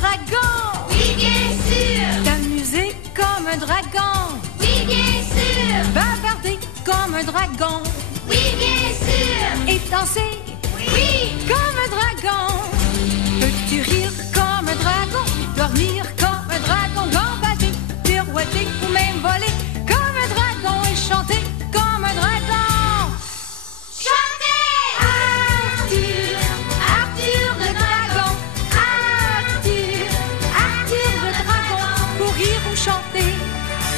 dragon. Oui, bien sûr. T'amuser comme un dragon. Oui, bien sûr. Bavarder comme un dragon. Oui, bien sûr. Et danser, Oui. comme un dragon. Peux-tu rire comme un dragon? Dormir comme un dragon? Gambader, pirouetter ou même voler comme un dragon et chanter comme un dragon. Chantez! Arthur, Arthur le dragon. Arthur, Arthur le dragon. Pour rire ou chanter,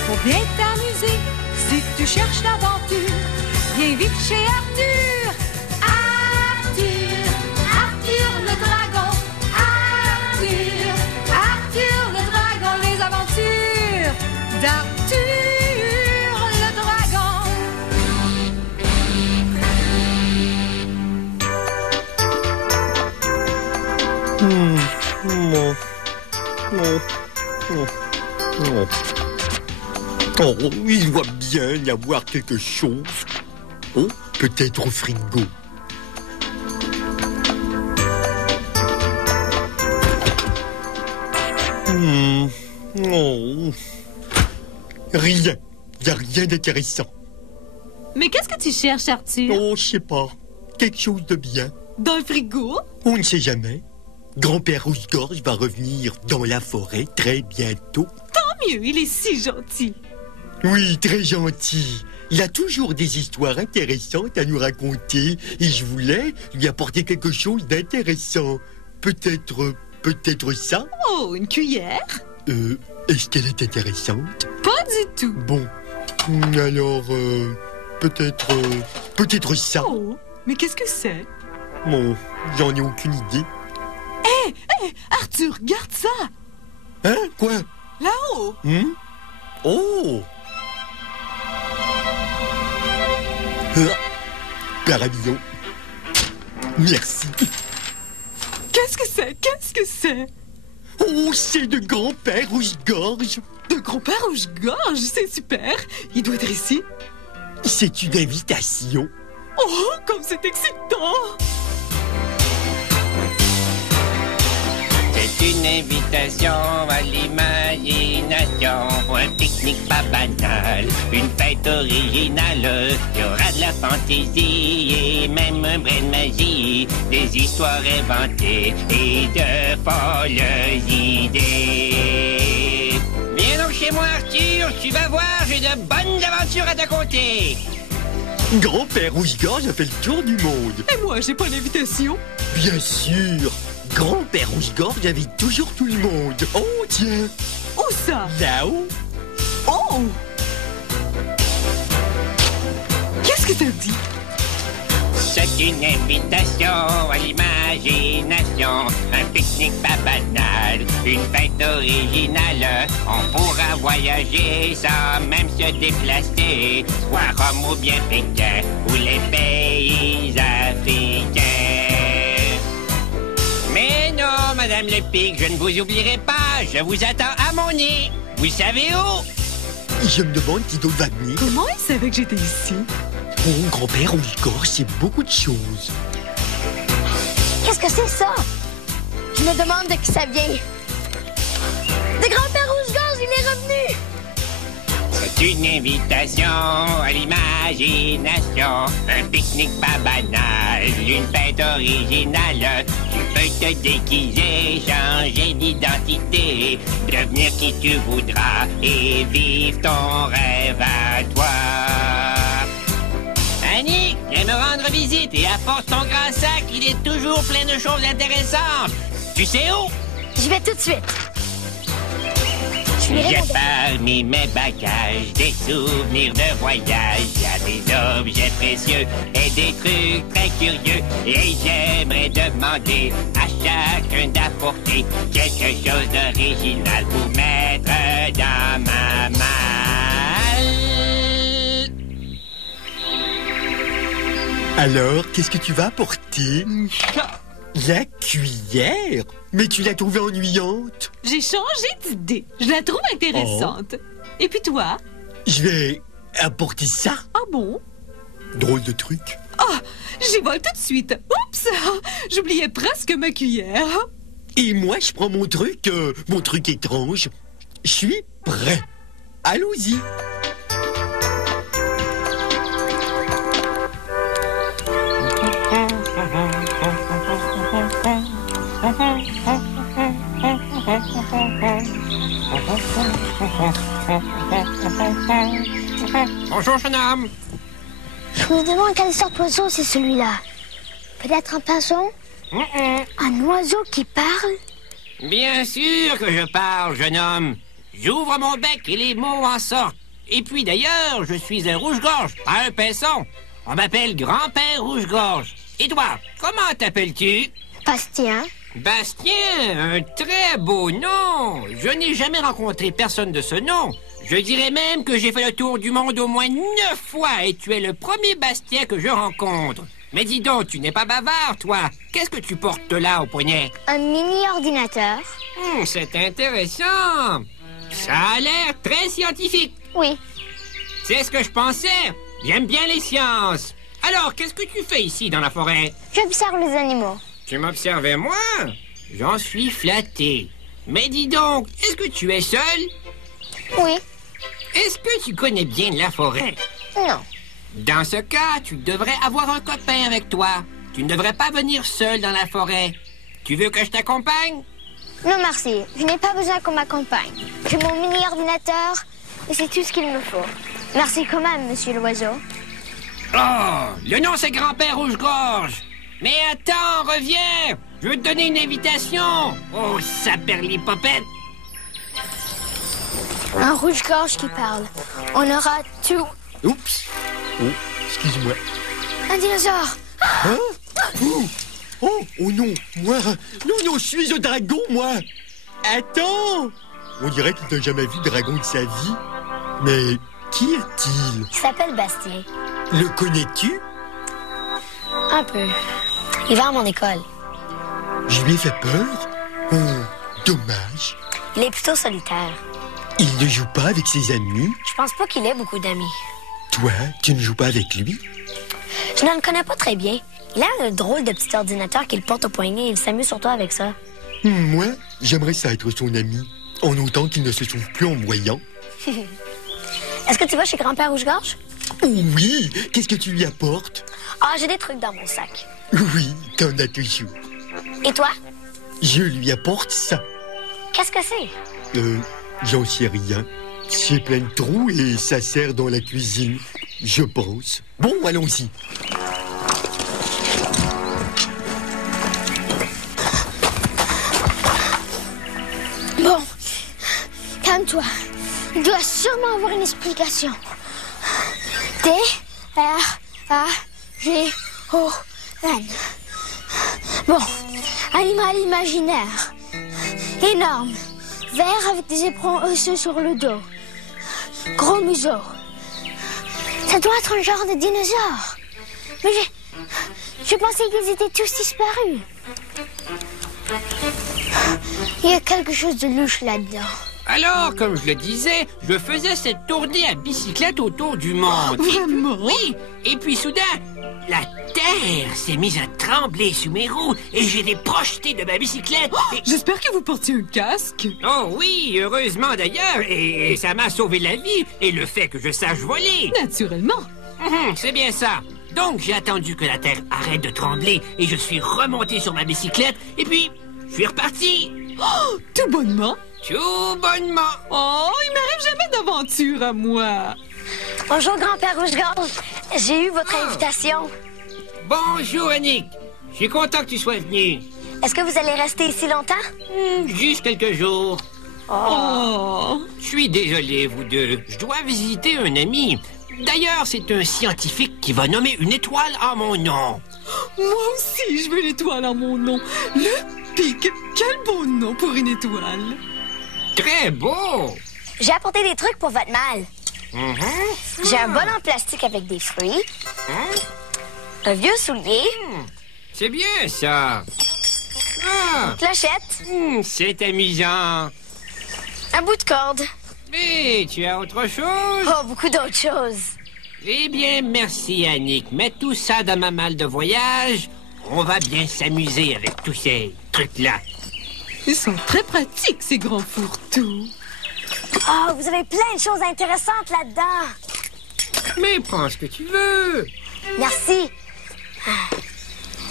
pour bien t'amuser. Si tu cherches l'aventure, viens vite chez Arthur. Arthur, Arthur le dragon. Arthur, Arthur le dragon. Les aventures d'Arthur le dragon. Oh, il doit bien y avoir quelque chose. Oh, peut-être au frigo. Oh. Rien. Y a rien d'intéressant. Mais qu'est-ce que tu cherches, Arthur? Oh, je sais pas. Quelque chose de bien. Dans le frigo? On ne sait jamais. Grand-père Rouge-Gorge va revenir dans la forêt très bientôt. Tant mieux, il est si gentil. Oui, très gentil. Il a toujours des histoires intéressantes à nous raconter et je voulais lui apporter quelque chose d'intéressant. Peut-être ça? Oh, une cuillère? Est-ce qu'elle est intéressante? Pas du tout. Bon, alors, peut-être ça. Oh, mais qu'est-ce que c'est? Bon, j'en ai aucune idée. Hé, Arthur, regarde ça! Hein? Quoi? Là-haut! Oh! Paravillon. Merci. Qu'est-ce que c'est? Qu'est-ce que c'est? Oh, c'est de grand-père Rouge-Gorge. De grand-père Rouge-Gorge, c'est super! Il doit être ici. C'est une invitation. Oh, comme c'est excitant! C'est une invitation à l'imagination, un pique-nique pas banal, une fête originale. Il y aura de la fantaisie et même un brin de magie, des histoires inventées et de folles idées. Viens donc chez moi, Arthur, tu vas voir, j'ai de bonnes aventures à te conter. Grand-père Rouge-Gorge a fait le tour du monde. Et moi, j'ai pas d'invitation. Bien sûr. Grand-père Rouge-Gorge invite toujours tout le monde. Oh, tiens. Où ça? Là-haut. Oh! Qu'est-ce que t'as dit? C'est une invitation à l'imagination, un pique-nique pas banal, une fête originale. On pourra voyager sans même se déplacer, soit Rome ou bien Pékin, ou les pays africains. Mais non, Madame le Pic, je ne vous oublierai pas, je vous attends à mon nid. Vous savez où? Je me demande qui d'autre va venir. Comment il savait que j'étais ici? Oh, grand-père Rouge-Gorge, c'est beaucoup de choses. Qu'est-ce que c'est ça? Je me demande de qui ça vient. De grand-père Rouge-Gorge, il est revenu! C'est une invitation à l'imagination, un pique-nique pas banal, une fête originale. Tu peux te déguiser, changer d'identité, devenir qui tu voudras et vivre ton rêve à toi. Annie, viens me rendre visite et apporte ton grand sac, il est toujours plein de choses intéressantes. Tu sais où? Je vais tout de suite. J'ai parmi mes bagages des souvenirs de voyage. Il y a des objets précieux et des trucs très curieux. Et j'aimerais demander à chacun d'apporter quelque chose d'original pour mettre dans ma malle. Alors, qu'est-ce que tu vas apporter? La cuillère? Mais tu l'as trouvée ennuyante. J'ai changé d'idée. Je la trouve intéressante. Et puis toi? Je vais apporter ça. Ah bon? Drôle de truc. Ah, j'y vole tout de suite. Oups! J'oubliais presque ma cuillère. Et moi, je prends mon truc étrange. Je suis prêt. Allons-y. Bonjour, jeune homme. Je me demande quelle sorte d'oiseau c'est celui-là. Peut-être un pinson? Un oiseau qui parle? Bien sûr que je parle, jeune homme. J'ouvre mon bec et les mots en sortent. Et puis d'ailleurs, je suis un rouge-gorge, pas un pinson. On m'appelle grand-père rouge-gorge. Et toi, comment t'appelles-tu? Bastien. Bastien, un très beau nom. Je n'ai jamais rencontré personne de ce nom. Je dirais même que j'ai fait le tour du monde au moins 9 fois et tu es le premier Bastien que je rencontre. Mais dis donc, tu n'es pas bavard, toi. Qu'est-ce que tu portes là au poignet? Un mini-ordinateur. C'est intéressant. Ça a l'air très scientifique. Oui. C'est ce que je pensais. J'aime bien les sciences. Alors, qu'est-ce que tu fais ici dans la forêt? J'observe les animaux. Tu m'observais moi? J'en suis flatté. Mais dis donc, est-ce que tu es seul? Oui. Est-ce que tu connais bien la forêt? Non. Dans ce cas, tu devrais avoir un copain avec toi. Tu ne devrais pas venir seul dans la forêt. Tu veux que je t'accompagne? Non, merci. Je n'ai pas besoin qu'on m'accompagne. J'ai mon mini-ordinateur et c'est tout ce qu'il me faut. Merci quand même, monsieur l'oiseau. Oh, le nom c'est Grand-père Rouge-Gorge. Mais attends, reviens. Je veux te donner une invitation. Oh, saperlipopette. Un rouge-gorge qui parle. On aura tout. Oups. Oh, excuse-moi. Un dinosaure. Hein? Oh non, moi. Non, je suis un dragon, moi. Attends. On dirait qu'il n'a jamais vu de dragon de sa vie. Mais qui est-il? Il s'appelle Bastien. Le connais-tu? Un peu. Il va à mon école. Je lui ai fait peur? Oh, dommage. Il est plutôt solitaire. Il ne joue pas avec ses amis? Je pense pas qu'il ait beaucoup d'amis. Toi, tu ne joues pas avec lui? Je ne le connais pas très bien. Il a un drôle de petit ordinateur qu'il porte au poignet et il s'amuse surtout avec ça. Moi, j'aimerais ça être son ami, en autant qu'il ne se sauve plus en me voyant. Est-ce que tu vas chez Grand-père Rouge-Gorge? Oh oui! Qu'est-ce que tu lui apportes? Ah, j'ai des trucs dans mon sac. Oui, t'en as toujours. Et toi? Je lui apporte ça. Qu'est-ce que c'est? J'en sais rien. C'est plein de trous et ça sert dans la cuisine, je pense. Bon, allons-y. Bon, calme-toi. Il doit sûrement avoir une explication. T-R-A-G-O-N. Bon, animal imaginaire. Énorme. Vert avec des éperons osseux sur le dos. Gros museau. Ça doit être un genre de dinosaure. Mais je pensais qu'ils étaient tous disparus. Il y a quelque chose de louche là-dedans. Alors, comme je le disais, je faisais cette tournée à bicyclette autour du monde. Vraiment? Oui, et puis soudain, la terre s'est mise à trembler sous mes roues et j'ai été projeté de ma bicyclette. J'espère que vous portiez un casque. Oh oui, heureusement d'ailleurs, et ça m'a sauvé la vie, et le fait que je sache voler. Naturellement. C'est bien ça. Donc j'ai attendu que la terre arrête de trembler et je suis remonté sur ma bicyclette, et puis je suis reparti. Oh, tout bonnement. Tout bonnement. Oh, il m'arrive jamais d'aventure à moi. Bonjour, grand-père Rouge-Gorge. J'ai eu votre invitation. Bonjour, Annick. Je suis content que tu sois venu. Est-ce que vous allez rester ici longtemps? Juste quelques jours. Oh. Je suis désolé, vous deux. Je dois visiter un ami. D'ailleurs, c'est un scientifique qui va nommer une étoile en mon nom. Moi aussi, je veux l'étoile en mon nom. Le pic. Quel beau nom pour une étoile. Très beau. J'ai apporté des trucs pour votre mal. J'ai un bol en plastique avec des fruits. Un vieux soulier. C'est bien, ça. Ah, Clochette. c'est amusant. Un bout de corde. Mais tu as autre chose? Oh, beaucoup d'autres choses. Eh bien, merci, Annick. Mets tout ça dans ma malle de voyage. On va bien s'amuser avec tous ces trucs-là. Ils sont très pratiques, ces grands fourre-tout. Oh, vous avez plein de choses intéressantes là-dedans. Mais prends ce que tu veux. Merci.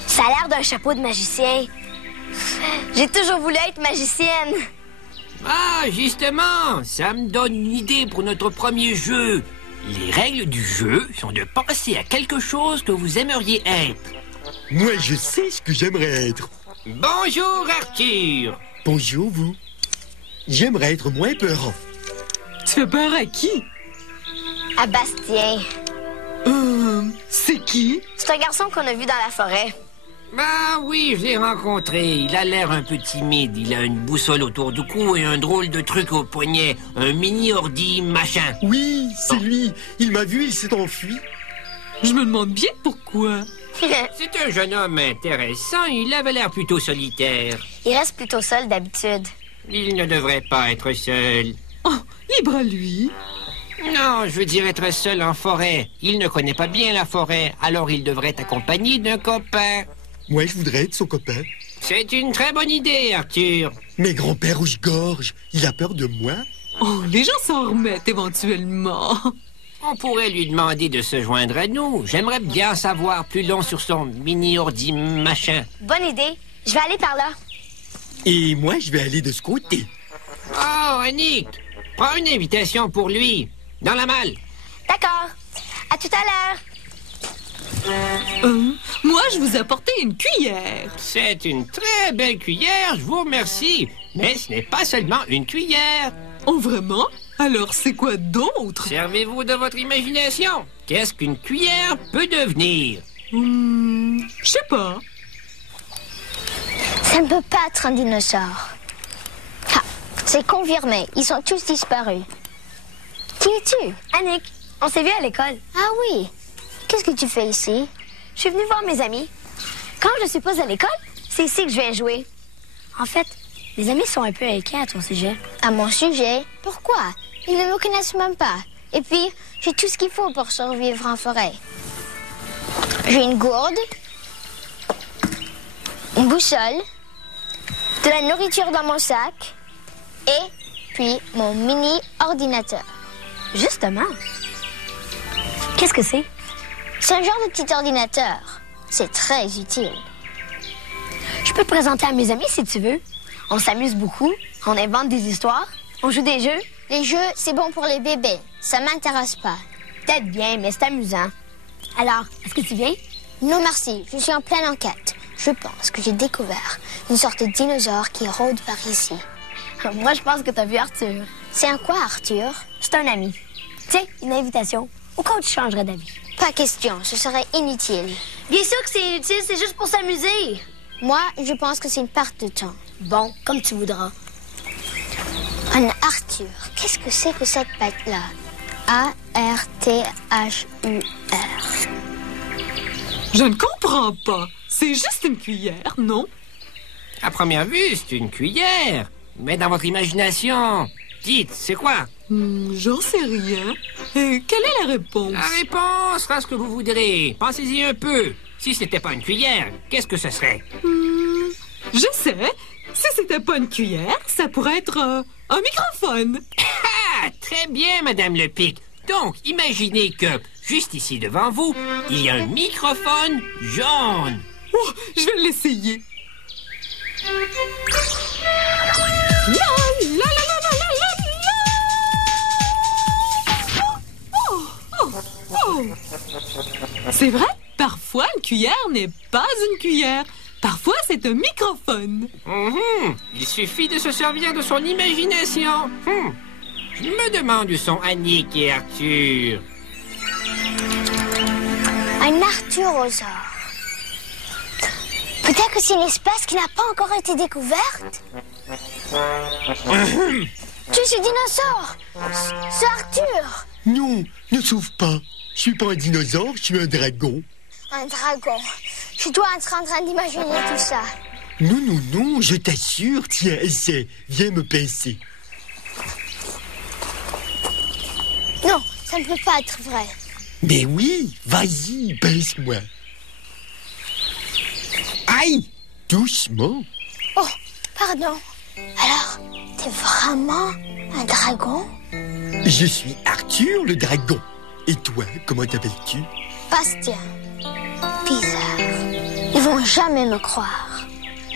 Ça a l'air d'un chapeau de magicien. J'ai toujours voulu être magicienne. Ah, justement, ça me donne une idée pour notre premier jeu. Les règles du jeu sont de penser à quelque chose que vous aimeriez être. Moi, je sais ce que j'aimerais être. Bonjour, Arthur. Bonjour, vous. J'aimerais être moins peurant. Tu fais peur à qui? À Bastien. C'est qui? C'est un garçon qu'on a vu dans la forêt. Ah oui, je l'ai rencontré. Il a l'air un peu timide. Il a une boussole autour du cou et un drôle de truc au poignet. Un mini-ordi machin. Oui, c'est lui. Il m'a vu, il s'est enfui. Je me demande bien pourquoi. C'est un jeune homme intéressant. Il avait l'air plutôt solitaire. Il reste plutôt seul d'habitude. Il ne devrait pas être seul. Oh, libre à lui. Non, je veux dire être seul en forêt. Il ne connaît pas bien la forêt, alors il devrait être accompagné d'un copain. Moi, je voudrais être son copain. C'est une très bonne idée, Arthur. Mais grand-père rouge-gorge, il a peur de moi. Oh, les gens s'en remettent éventuellement. On pourrait lui demander de se joindre à nous. J'aimerais bien savoir plus long sur son mini-ordi machin. Bonne idée. Je vais aller par là. Et moi, je vais aller de ce côté. Oh, Annick, prends une invitation pour lui. Dans la malle. D'accord. À tout à l'heure. Moi, je vous ai apporté une cuillère. C'est une très belle cuillère, je vous remercie. Mais ce n'est pas seulement une cuillère. Oh, vraiment? Alors, c'est quoi d'autre? Servez-vous de votre imagination. Qu'est-ce qu'une cuillère peut devenir? Je sais pas. Ça ne peut pas être un dinosaure. Ah, c'est confirmé. Ils sont tous disparus. Qui es-tu? Annick. On s'est vu à l'école. Ah oui. Qu'est-ce que tu fais ici? Je suis venue voir mes amis. Quand je suis pas à l'école, c'est ici que je viens jouer. En fait, les amis sont un peu inquiets à ton sujet. À mon sujet? Pourquoi? Ils ne me connaissent même pas. Et puis, j'ai tout ce qu'il faut pour survivre en forêt. J'ai une gourde, une boussole, de la nourriture dans mon sac et puis mon mini-ordinateur. Justement. Qu'est-ce que c'est? C'est un genre de petit ordinateur. C'est très utile. Je peux te présenter à mes amis si tu veux. On s'amuse beaucoup, on invente des histoires, on joue des jeux. Les jeux, c'est bon pour les bébés. Ça m'intéresse pas. Peut-être bien, mais c'est amusant. Alors, est-ce que tu viens? Non, merci. Je suis en pleine enquête. Je pense que j'ai découvert une sorte de dinosaure qui rôde par ici. Moi, je pense que t'as vu Arthur. C'est un quoi, Arthur? C'est un ami. Tiens, une invitation. Au cas où tu changerais d'avis. Pas question, ce serait inutile. Bien sûr que c'est inutile, c'est juste pour s'amuser. Moi, je pense que c'est une perte de temps. Bon, comme tu voudras. Un Arthur, qu'est-ce que c'est que cette bête-là? A-R-T-H-U-R. Je ne comprends pas. C'est juste une cuillère, non? À première vue, c'est une cuillère. Mais dans votre imagination, dites, c'est quoi? J'en sais rien. Quelle est la réponse? La réponse sera ce que vous voudrez. Pensez-y un peu. Si ce n'était pas une cuillère, qu'est-ce que ce serait? Je sais. Si c'était pas une cuillère, ça pourrait être un microphone. Ah, très bien, Madame Lepic. Donc, imaginez que, juste ici devant vous, il y a un microphone jaune. Oh, je vais l'essayer. La, la, la, la, la, la, la. Oh. C'est vrai, parfois une cuillère n'est pas une cuillère. Parfois, c'est un microphone. Il suffit de se servir de son imagination. Je me demande où sont Annick et Arthur. Un arthurosaure. Peut-être que c'est une espèce qui n'a pas encore été découverte. Tu es ce dinosaure, ce Arthur. Non, ne sauve pas. Je suis pas un dinosaure, je suis un dragon. Un dragon. Je dois être en train d'imaginer tout ça. Non, non, non, je t'assure. Tiens, essaie. Viens me pincer. Non, ça ne peut pas être vrai. Mais oui, vas-y, pince-moi. Aïe! Doucement. Oh, pardon. T'es vraiment un dragon? Je suis Arthur le dragon. Et toi, comment t'appelles-tu? Bastien. Bizarre. Ils vont jamais me croire.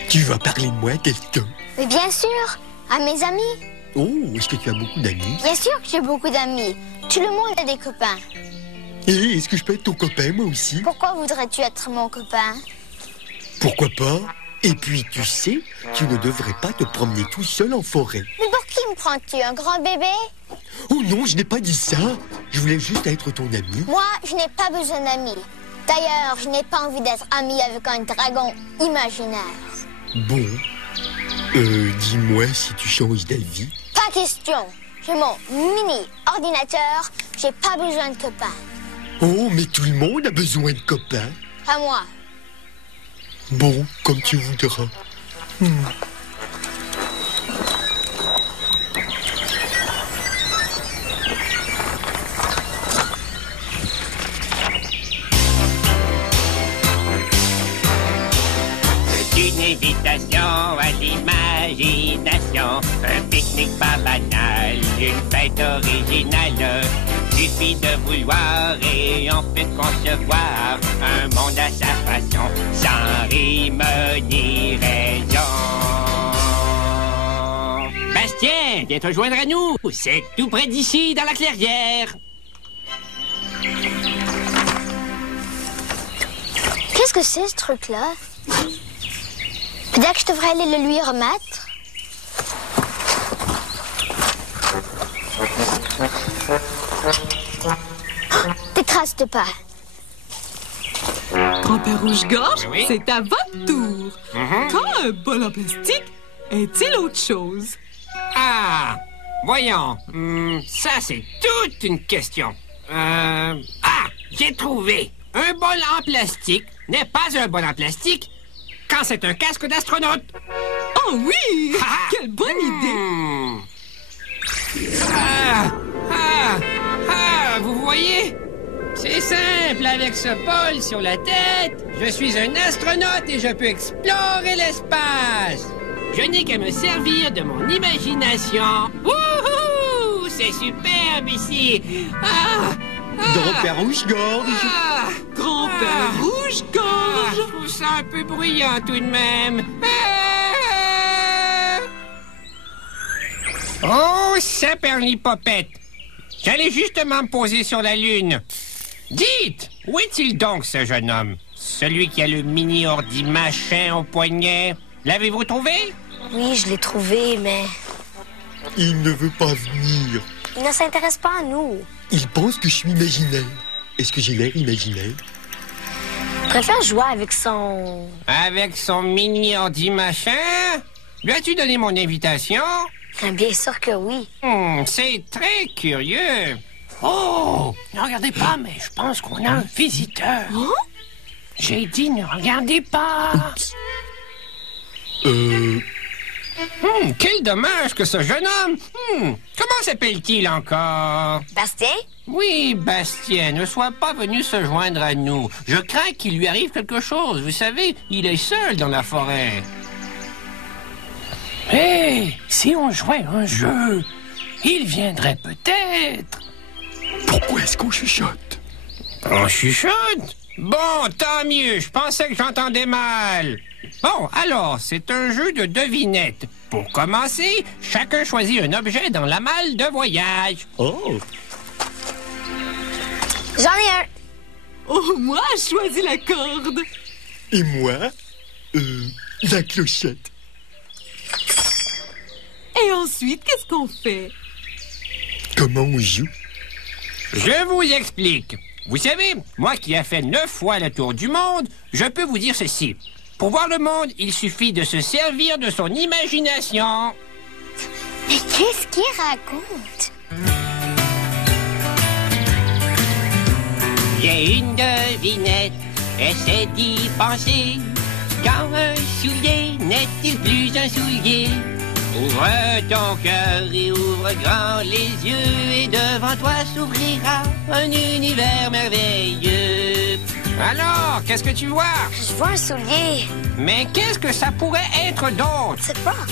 Tu vas parler de moi à quelqu'un? Mais bien sûr, à mes amis. Oh, est-ce que tu as beaucoup d'amis? Bien sûr que j'ai beaucoup d'amis. Tout le monde a des copains. Et est-ce que je peux être ton copain, moi aussi? Pourquoi voudrais-tu être mon copain? Pourquoi pas? Et puis, tu sais, tu ne devrais pas te promener tout seul en forêt. Mais pour qui me prends-tu? Un grand bébé? Oh non, je n'ai pas dit ça. Je voulais juste être ton ami. Moi, je n'ai pas besoin d'amis. D'ailleurs, je n'ai pas envie d'être ami avec un dragon imaginaire. Bon, dis-moi si tu changes d'avis. Pas question. J'ai mon mini-ordinateur. J'ai pas besoin de copains. Oh, mais tout le monde a besoin de copains. Pas moi. Bon, comme tu voudras. Une invitation à l'imagination, un pique-nique pas banal, une fête originale. Suffit de vouloir et on peut concevoir un monde à sa façon, sans rime ni raison. Bastien, viens te joindre à nous, c'est tout près d'ici, dans la clairière. Qu'est-ce que c'est, ce truc-là? Peut-être que je devrais aller le lui remettre. Des traces de pas. Grand-père Rouge-Gorge, Oui. c'est à votre tour. Quand un bol en plastique est-il autre chose? Ah, voyons. Ça, c'est toute une question. J'ai trouvé. Un bol en plastique n'est pas un bol en plastique quand c'est un casque d'astronaute. Oh oui! Ah. Quelle bonne idée! Vous voyez? C'est simple, avec ce bol sur la tête, je suis un astronaute et je peux explorer l'espace. Je n'ai qu'à me servir de mon imagination. Wouhou! C'est superbe ici. Grand-père Rouge-Gorge. Grand-père Rouge-Gorge! Je trouve ça un peu bruyant tout de même. Oh, saperlipopette! J'allais justement me poser sur la Lune. Dites, où est-il donc, ce jeune homme? Celui qui a le mini-ordi machin au poignet. L'avez-vous trouvé? Oui, je l'ai trouvé, mais Il ne veut pas venir. il ne s'intéresse pas à nous. Il pense que je suis imaginaire. Est-ce que j'ai l'air imaginaire? Je préfère jouer avec son... Avec son mini-ordi machin? Lui as-tu donné mon invitation? Bien sûr que oui. C'est très curieux. Oh, ne regardez pas, mais je pense qu'on a un visiteur. J'ai dit ne regardez pas. Quel dommage que ce jeune homme... Comment s'appelle-t-il encore? Bastien? Oui, Bastien, ne soit pas venu se joindre à nous. Je crains qu'il lui arrive quelque chose. Vous savez, il est seul dans la forêt. Hé, si on jouait un jeu, il viendrait peut-être. Pourquoi est-ce qu'on chuchote? On chuchote? Bon, tant mieux, je pensais que j'entendais mal. Bon, alors, c'est un jeu de devinettes. Pour commencer, chacun choisit un objet dans la malle de voyage. Oh, J'en ai un. Oh, moi, je choisis la corde. et moi, la clochette. Et ensuite, qu'est-ce qu'on fait? Comment on joue? Je vous explique. Vous savez, moi qui ai fait 9 fois le tour du monde, je peux vous dire ceci. Pour voir le monde, il suffit de se servir de son imagination. Mais qu'est-ce qu'il raconte? J'ai une devinette, essaie d'y penser. Quand un soulier n'est-il plus un soulier? Ouvre ton cœur et ouvre grand les yeux et devant toi s'ouvrira un univers merveilleux. Alors, qu'est-ce que tu vois? Je vois un soulier. Mais qu'est-ce que ça pourrait être d'autre? Je sais pas.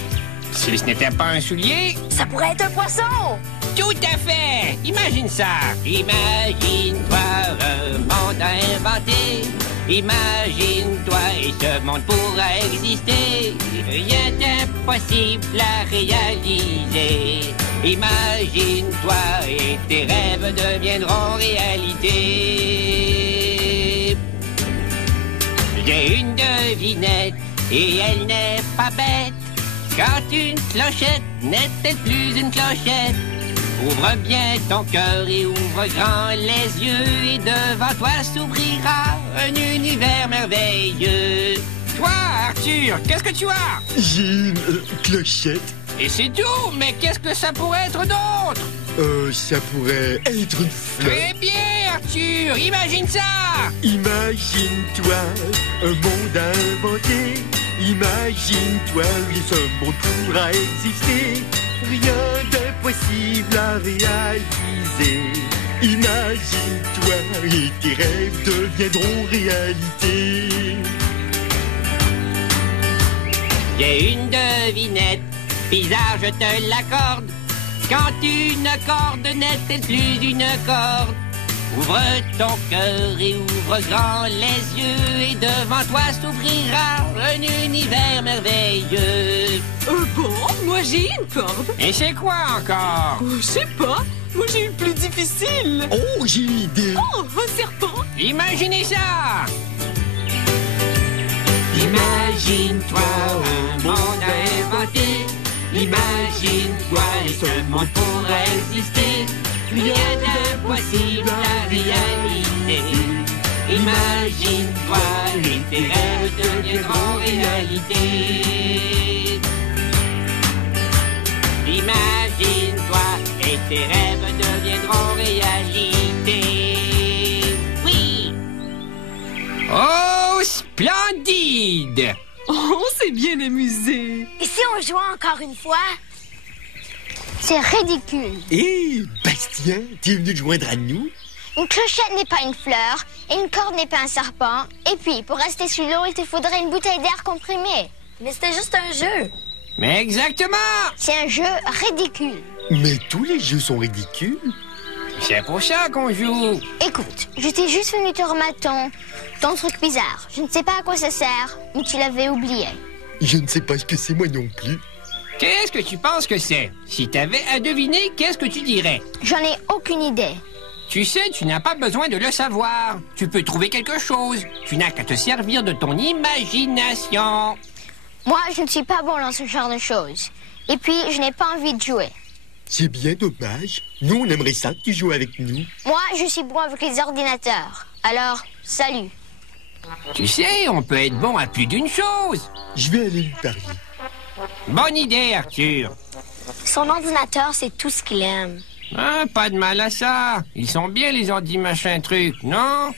Si ce n'était pas un soulier, Ça pourrait être un poisson. tout à fait. Imagine ça. Imagine-toi un monde à inventer. Imagine-toi et ce monde pourra exister. Rien d'impossible à réaliser. Imagine-toi et tes rêves deviendront réalité. J'ai une devinette et elle n'est pas bête. Quand une clochette n'est-elle plus une clochette? Ouvre bien ton cœur et ouvre grand les yeux et devant toi s'ouvrira un univers merveilleux. Toi, Arthur, qu'est-ce que tu as? J'ai une clochette. Et c'est tout, mais qu'est-ce que ça pourrait être d'autre? Ça pourrait être une fleur. Très bien, Arthur, imagine ça! Imagine-toi un monde à inventer. Imagine-toi, oui, ce monde pourra exister. Rien d'impossible à réaliser. Imagine-toi et tes rêves deviendront réalité. J'ai une devinette, bizarre, je te l'accorde. Quand une corde n'est-elle plus une corde? Ouvre ton cœur et ouvre grand les yeux et devant toi s'ouvrira un univers merveilleux. Bon, moi j'ai une corde. Et c'est quoi encore? Je sais pas. Moi j'ai eu plus difficile. Oh, j'ai une idée. Oh, un serpent. Imaginez ça! Imagine-toi un monde à inventer. Imagine-toi et ce monde pourra exister. Rien d'impossible à réaliser. Imagine-toi et tes rêves deviendront réalité. Imagine-toi et tes rêves deviendront réalité. Oui! Oh, splendide! Oh, on s'est bien amusé. Et si on jouait encore une fois? C'est ridicule. Hé, Bastien, t'es venu te joindre à nous? Une clochette n'est pas une fleur, et une corde n'est pas un serpent. Et puis, pour rester sur l'eau, il te faudrait une bouteille d'air comprimée. Mais c'était juste un jeu. Mais exactement! C'est un jeu ridicule. Mais tous les jeux sont ridicules. C'est pour ça qu'on joue. Écoute, je t'ai juste venu te remettre ton truc bizarre. Je ne sais pas à quoi ça sert, mais tu l'avais oublié. Je ne sais pas ce que c'est moi non plus. Qu'est-ce que tu penses que c'est? Si t'avais à deviner, qu'est-ce que tu dirais? J'en ai aucune idée. Tu sais, tu n'as pas besoin de le savoir. Tu peux trouver quelque chose. Tu n'as qu'à te servir de ton imagination. Moi, je ne suis pas bon dans ce genre de choses. Et puis, je n'ai pas envie de jouer. C'est bien dommage. Nous, on aimerait ça que tu joues avec nous. Moi, je suis bon avec les ordinateurs. Alors, salut. Tu sais, on peut être bon à plus d'une chose. Je vais aller lui parler. Bonne idée, Arthur. Son ordinateur, c'est tout ce qu'il aime. Ah, pas de mal à ça. Ils sont bien les ordi machin truc, non?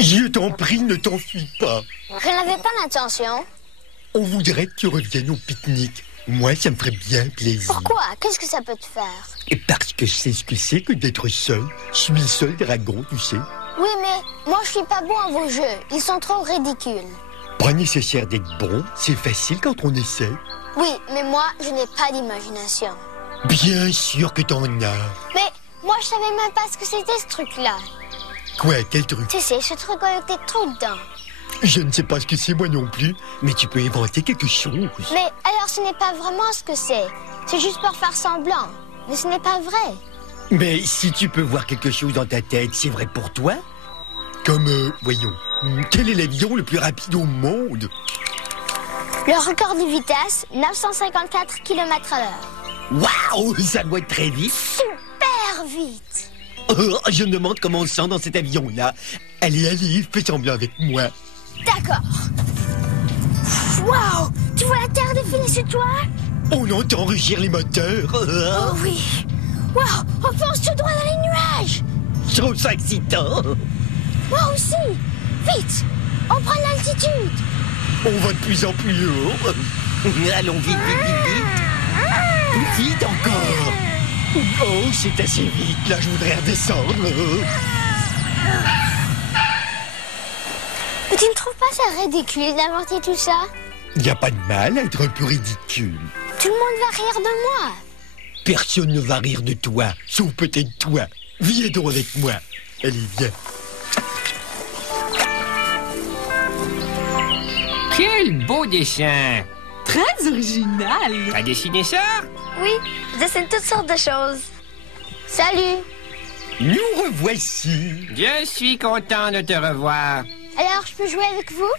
Je t'en prie, ne t'enfuis pas. Je n'avais pas l'intention. On voudrait que tu reviennes au pique-nique. Moi, ça me ferait bien plaisir. Pourquoi? Qu'est-ce que ça peut te faire? Et parce que je sais ce que c'est que d'être seul. Je suis le seul dragon, tu sais. Oui, mais moi, je suis pas bon à vos jeux. Ils sont trop ridicules. Pas nécessaire d'être bon, c'est facile quand on essaie. Oui, mais moi, je n'ai pas d'imagination. Bien sûr que t'en as. Mais moi, je savais même pas ce que c'était, ce truc-là. Quoi, quel truc? Tu sais, ce truc avec des trous dedans. Je ne sais pas ce que c'est moi non plus, mais tu peux inventer quelque chose. Mais alors, ce n'est pas vraiment ce que c'est. C'est juste pour faire semblant. Mais ce n'est pas vrai. Mais si tu peux voir quelque chose dans ta tête, c'est vrai pour toi? Comme, voyons, quel est l'avion le plus rapide au monde? Le record de vitesse, 954 km/h. Waouh, ça doit être très vite. Super vite. Oh, je me demande comment on se sent dans cet avion-là. Allez, fais semblant avec moi. D'accord. Waouh, tu vois la Terre défiler sur toi? On entend rugir les moteurs. Oh oui. Waouh, on fonce tout droit dans les nuages. Je trouve ça excitant. Moi aussi. Vite, on prend l'altitude. On va de plus en plus haut. Allons vite. Vite encore. Oh, c'est assez vite. Là, je voudrais redescendre. Mais tu ne trouves pas ça ridicule d'inventer tout ça? Y a pas de mal à être un peu ridicule. Tout le monde va rire de moi. Personne ne va rire de toi, sauf peut-être toi. Viens donc avec moi. Allez, viens. Quel beau dessin! Très original. T'as dessiné ça? Oui, je dessine toutes sortes de choses. Salut. Nous revoici. Je suis content de te revoir. Alors, je peux jouer avec vous?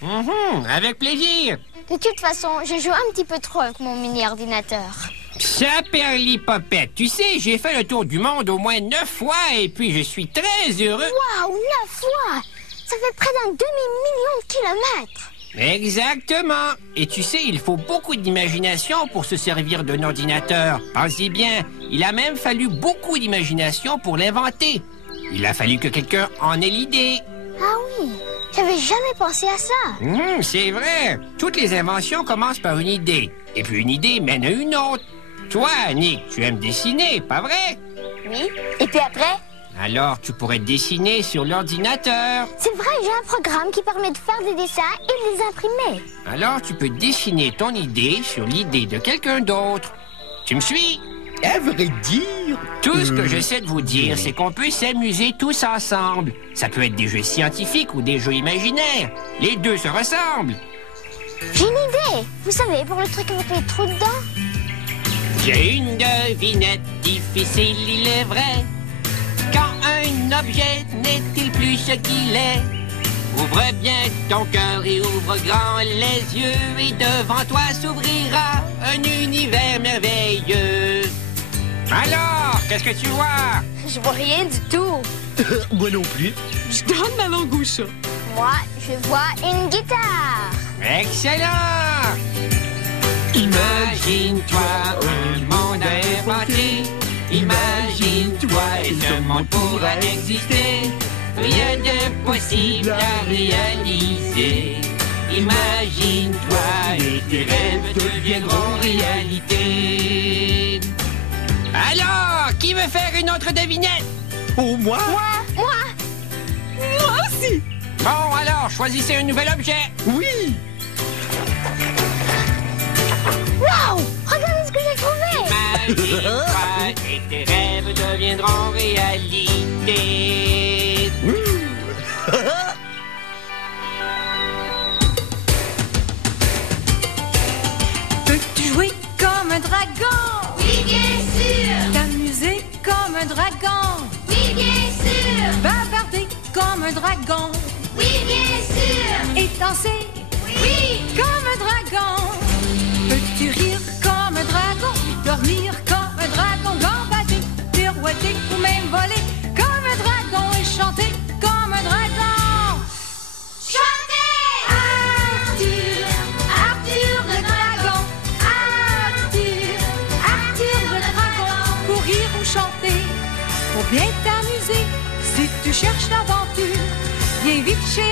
Avec plaisir. De toute façon, je joue un petit peu trop avec mon mini-ordinateur. Ça, Perlipopette, tu sais, j'ai fait le tour du monde au moins 9 fois et puis je suis très heureux. Waouh, 9 fois! Ça fait près d'un demi-million de kilomètres. Exactement. Et tu sais, il faut beaucoup d'imagination pour se servir d'un ordinateur. Pense-y bien, il a même fallu beaucoup d'imagination pour l'inventer. Il a fallu que quelqu'un en ait l'idée. Ah oui, j'avais jamais pensé à ça. C'est vrai. Toutes les inventions commencent par une idée. Et puis une idée mène à une autre. Toi, Nick, tu aimes dessiner, pas vrai? Oui, et puis après? Alors, tu pourrais dessiner sur l'ordinateur. C'est vrai, j'ai un programme qui permet de faire des dessins et de les imprimer. Alors, tu peux dessiner ton idée sur l'idée de quelqu'un d'autre. Tu me suis? À vrai dire... Tout ce que j'essaie de vous dire, c'est qu'on peut s'amuser tous ensemble. Ça peut être des jeux scientifiques ou des jeux imaginaires. Les deux se ressemblent. J'ai une idée. Vous savez, pour le truc avec les trous dedans? J'ai une devinette difficile, il est vrai. Quand un objet n'est-il plus ce qu'il est? Ouvre bien ton cœur et ouvre grand les yeux, et devant toi s'ouvrira un univers merveilleux. Alors, qu'est-ce que tu vois? Je vois rien du tout. Moi non plus. Je donne ma langue au chat. Moi, je vois une guitare. Excellent! Imagine-toi un monde à inventer. Imagine-toi et ce monde pourra exister. Rien d'impossible à réaliser. Imagine-toi et tes rêves deviendront réalité. Alors, qui veut faire une autre devinette? Oh, moi? Moi. Moi aussi. Bon, alors, choisissez un nouvel objet. Oui. Waouh! Regardez ce que j'ai trouvé. Imagine-toi et tes rêves deviendront réalité. Peux-tu jouer comme un dragon? Oui, bien sûr. T'amuser comme un dragon? Oui, bien sûr. Bavarder comme un dragon? Oui, bien sûr. Et danser? Oui. Comme un dragon? Peux-tu rire comme un dragon? Dormir comme un dragon? Gambader, pirouetter ou même voler comme un dragon? Et chanter comme un dragon? Chantez! Arthur, Arthur le dragon. Arthur le dragon. Courir ou chanter pour bien t'amuser. Si tu cherches l'aventure, viens vite chez